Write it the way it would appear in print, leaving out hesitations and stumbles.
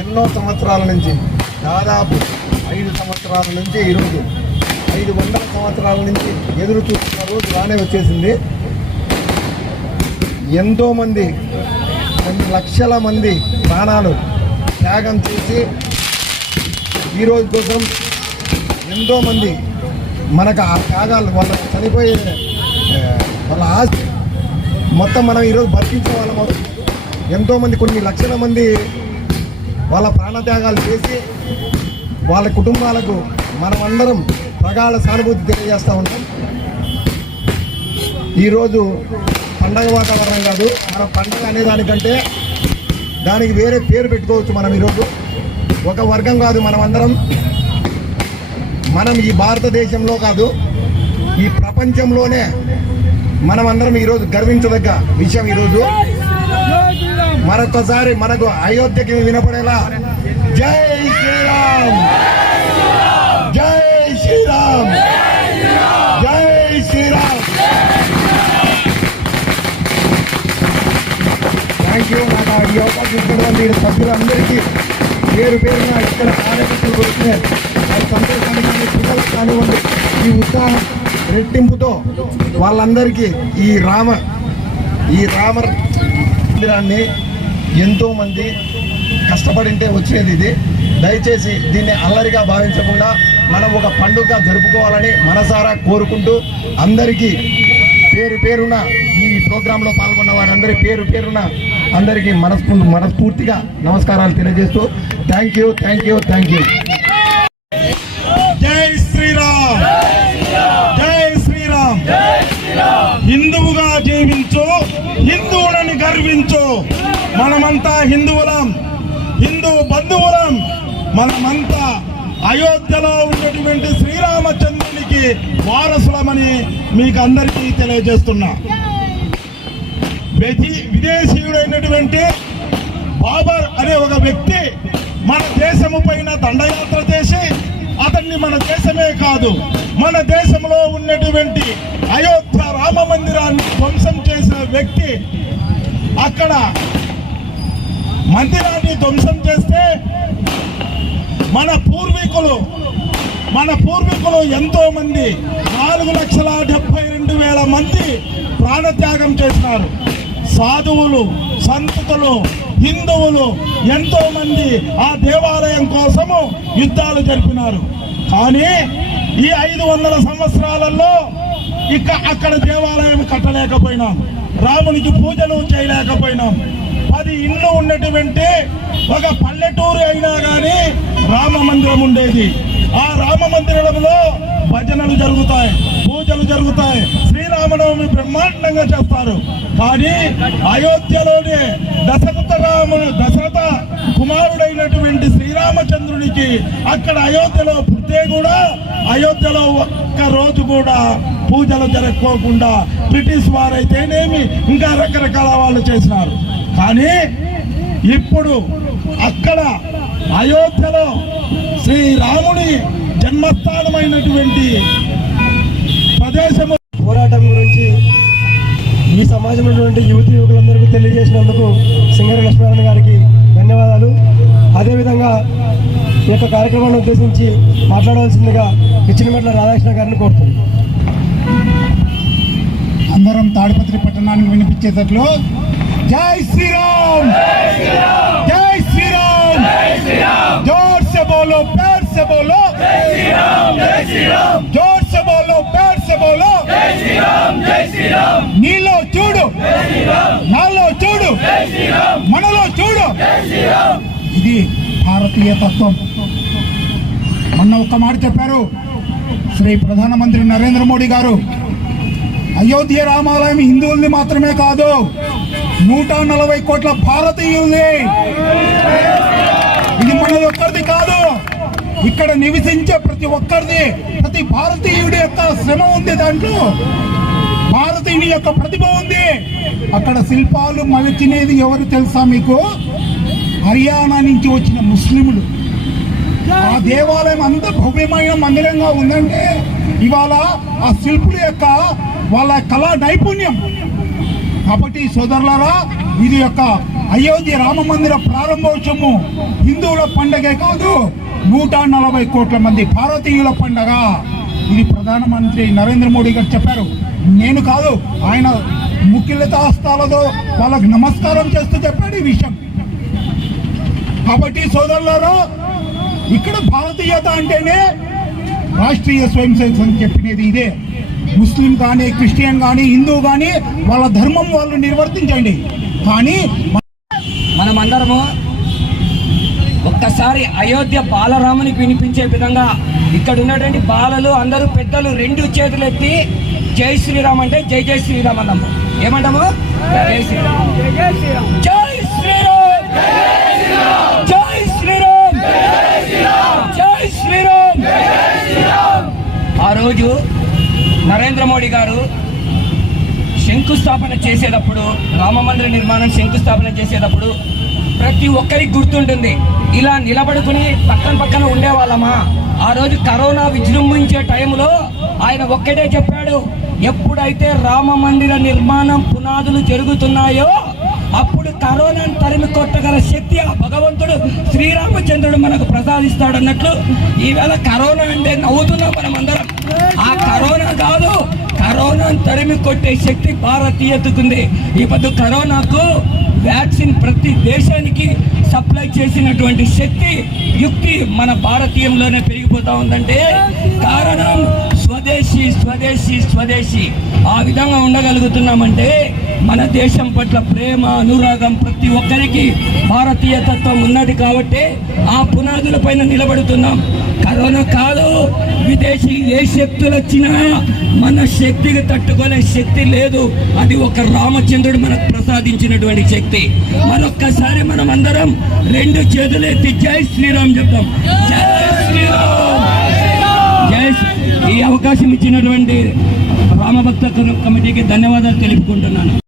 ఎన్నో సంవత్సరాల నుంచి, దాదాపు 5 సంవత్సరాల నుంచి ఈరోజు 500 సంవత్సరాల నుంచి ఎదురు చూస్తున్న రోజు రానే వచ్చేసింది. ఎంతోమంది, కొన్ని లక్షల మంది ప్రాణాలు త్యాగం చేసి ఈరోజు కోసం ఎంతోమంది మనకు ఆ త్యాగాలు, వాళ్ళ చనిపోయే వాళ్ళ ఆస్తి మొత్తం మనం ఈరోజు బతికించే వాళ్ళం. ఎంతోమంది, కొన్ని లక్షల మంది వాళ్ళ ప్రాణత్యాగాలు చేసి వాళ్ళ కుటుంబాలకు మనమందరం ప్రగాఢ సానుభూతి తెలియజేస్తూ ఉంటాం. ఈరోజు పండగ వాతావరణం కాదు, మన పండగ అనేదానికంటే దానికి వేరే పేరు పెట్టుకోవచ్చు. మనం ఈరోజు ఒక వర్గం కాదు, మనం ఈ భారతదేశంలో కాదు, ఈ ప్రపంచంలోనే మనమందరం ఈరోజు గర్వించదగ్గ విషయం. ఈరోజు మరొకసారి మనకు అయోధ్యకి వినపడేలా జై శ్రీరామ్, జై శ్రీరామ్, జై శ్రీరామ్. Thank you. నాకు ఈ అవకాశం ఇచ్చినటువంటి సభ్యులందరికీ పేరు పేరున, ఇక్కడ కార్యకర్తలు వచ్చిన సంతోషాన్ని కానీ, పిల్లలకు కానివ్వండి, ఈ ఉత్సాహం రెట్టింపుతో వాళ్ళందరికీ ఈ రామ మందిరాన్ని ఎంతోమంది కష్టపడింటే వచ్చేది ఇది. దయచేసి దీన్ని అల్లరిగా భావించకుండా మనం ఒక పండుగ జరుపుకోవాలని మనసారా కోరుకుంటూ, అందరికీ పేరు పేరున ఈ ప్రోగ్రాంలో పాల్గొన్న వారందరి పేరు పేరున అందరికీ మనస్ఫూర్తిగా నమస్కారాలు తెలియజేస్తూ థ్యాంక్ యూ. జై శ్రీరామ్, జై శ్రీరామ్. హిందువుగా జీవించు, హిందువులని గర్వించు. మనమంతా హిందువులం, హిందూ బంధువులం. మనమంతా అయోధ్యలో ఉన్నటువంటి శ్రీరామచంద్రునికి వారసులమని మీకు అందరికీ తెలియజేస్తున్నా. విదేశీయుడైనటువంటి బాబర్ అనే ఒక వ్యక్తి మన దేశము పైన దండయాత్ర చేసి అతన్ని మన దేశమే కాదు, మన దేశంలో ఉన్నటువంటి అయోధ్య రామ మందిరాన్ని ధ్వంసం చేసిన వ్యక్తి. అక్కడ మందిరాన్ని ధ్వంసం చేస్తే మన పూర్వీకులు ఎంతో మంది 4,72,000 మంది ప్రాణత్యాగం చేసినారు. సాధువులు, సంతులు, హిందువులు ఎంతో మంది ఆ దేవాలయం కోసము యుద్ధాలు జరిపినారు. కానీ ఈ 500 సంవత్సరాలలో అక్కడ దేవాలయం కట్టలేకపోయినాం, రామునికి పూజలు చేయలేకపోయినాం. 10 ఇండ్లు ఉన్నటువంటి ఒక పల్లెటూరు అయినా కానీ రామ మందిరం ఉండేది. ఆ రామ మందిరంలో భజనలు జరుగుతాయి, పూజలు జరుగుతాయి, శ్రీరామనవమి బ్రహ్మాండంగా చేస్తారు. కానీ అయోధ్యలోనే దశరథ కుమారుడైనటువంటి శ్రీరామచంద్రునికి అక్కడ అయోధ్యలో పుట్టే కూడా అయోధ్యలో ఒక్క రోజు కూడా పూజలు జరుపుకోకుండా బ్రిటిష్ వారైతేనేమి ఇంకా రకరకాల వాళ్ళు చేసినారు. కానీ ఇప్పుడు అక్కడ అయోధ్యలో శ్రీరాముని జన్మస్థానమైనటువంటి ప్రదేశము పోరాటం గురించి ఈ సమాజంలో యువకులందరికీ తెలియజేసినందుకు సింగరి లక్ష్మీనారాయణ గారికి ధన్యవాదాలు. అదేవిధంగా ఈ యొక్క కార్యక్రమాన్ని ఉద్దేశించి మాట్లాడవలసిందిగా పిచ్చినమెట్ల రాధాకృష్ణ గారిని కోరుతున్నాను. అందరం తాడిపత్రి పట్టణానికి వినిపించేటట్లు జై శ్రీరామ్, జై శ్రీరామ్, జోర్ से बोलो, प्यार से बोलो, जय श्री राम, जय श्री राम, जोर से बोलो, प्यार से बोलो, जय श्री राम, जय श्री राम. నీలో చూడు, జై శ్రీరామ్, నాలో చూడు, జై శ్రీరామ్, మనలో చూడు, జై శ్రీరామ్. ఇది భారతీయ తత్వం. మొన్న ఒక్క మాట చెప్పారు శ్రీ ప్రధానమంత్రి నరేంద్ర మోడీ గారు, అయోధ్య రామాలయం హిందువుల్ని మాత్రమే కాదు 140 కోట్ల భారతీయుల్ని. ఇది మన ఒక్కరిది కాదు, ఇక్కడ నివసించే ప్రతి ఒక్కరిది, ప్రతి భారతీయుడి యొక్క శ్రమ ఉంది, దాంట్లో భారతీయుని యొక్క ప్రతిభ ఉంది. అక్కడ శిల్పాలు మలిచినది ఎవరు తెలుసా మీకు? హర్యానా నుంచి వచ్చిన ముస్లింలు. ఆ దేవాలయం అంత భవ్యమైన మందిరంగా ఉందంటే ఇవాళ ఆ శిల్పుల యొక్క వాళ్ళ కళా నైపుణ్యం. కాబట్టి సోదరులారా, ఇది యొక్క అయోధ్య రామ మందిర ప్రారంభోత్సవము హిందువుల పండగే కాదు, 140 కోట్ల మంది భారతీయుల పండగ. ఇది ప్రధానమంత్రి నరేంద్ర మోడీ గారు చెప్పారు, నేను కాదు. ఆయన ముఖ్యులత హస్తాలతో వాళ్ళకు నమస్కారం చేస్తూ చెప్పాడు ఈ విషయం. కాబట్టి సోదరులారా, ఇక్కడ భారతీయత అంటేనే రాష్ట్రీయ స్వయం సేవక్ సంఘ్ చెప్పినది ఇదే. ముస్లిం కానీ, క్రిస్టియన్ కానీ, హిందూ కానీ వాళ్ళ ధర్మం వాళ్ళు నిర్వర్తించండి. కానీ మనమందరము ఒక్కసారి అయోధ్య బాలరామునికి వినిపించే విధంగా ఇక్కడ ఉన్నటువంటి బాలలు అందరూ పెద్దలు 2 చేతులు ఎత్తి జై శ్రీరామ్ అంటే జై జై శ్రీరామ్ అన్నాము. ఏమంటాము? జై శ్రీరామ్, జై శ్రీరామ్, జై శ్రీరామ్, జై శ్రీరామ్, జై శ్రీరామ్. ఆ రోజు నరేంద్ర మోడీ గారు శంకుస్థాపన చేసేటప్పుడు, రామ మందిర నిర్మాణం శంకుస్థాపన చేసేటప్పుడు ప్రతి ఒక్కరికి గుర్తుంటుంది, ఇలా నిలబడుకుని పక్కన ఉండేవాళ్ళమా. ఆ రోజు కరోనా విజృంభించే టైంలో ఆయన ఒక్కటే చెప్పాడు, ఎప్పుడైతే రామ మందిర నిర్మాణం పునాదులు జరుగుతున్నాయో అప్పుడు కరోనాను తరిమి కొట్టగల శక్తి ఆ భగవంతుడు శ్రీరామచంద్రుడు మనకు ప్రసాదిస్తాడన్నట్లు ఈవేళ కరోనా అంటే నవ్వుతున్నాం మనం అందరం. ఆ కరోనా కాదు, కరోనాను తరిమి కొట్టే శక్తి భారతీయతకుంది. ఈ పొద్దు కరోనాకు వ్యాక్సిన్ ప్రతి దేశానికి సప్లై చేసినటువంటి శక్తి, యుక్తి మన భారతీయంలోనే పెరిగిపోతా ఉందంటే కారణం స్వదేశీ స్వదేశీ స్వదేశీ. ఆ విధంగా ఉండగలుగుతున్నామంటే మన దేశం పట్ల ప్రేమ, అనురాగం ప్రతి ఒక్కరికి భారతీయ తత్వం ఉన్నది కాబట్టి ఆ పునాదుల పైన నిలబడుతున్నాం. కరోనా కాదు, విదేశీ ఏ శక్తులు వచ్చినా మన శక్తికి తట్టుకునే శక్తి లేదు. అది ఒక రామచంద్రుడు మనకు ప్రసాదించినటువంటి శక్తి. మరొక్కసారి మనం అందరం 2 చేతులు ఎత్తి జై శ్రీరామ్ చెప్తాం. జై శ్రీరామ్, జై. ఈ అవకాశం ఇచ్చినటువంటి రామభక్త కమిటీకి ధన్యవాదాలు తెలుపుకుంటున్నాను.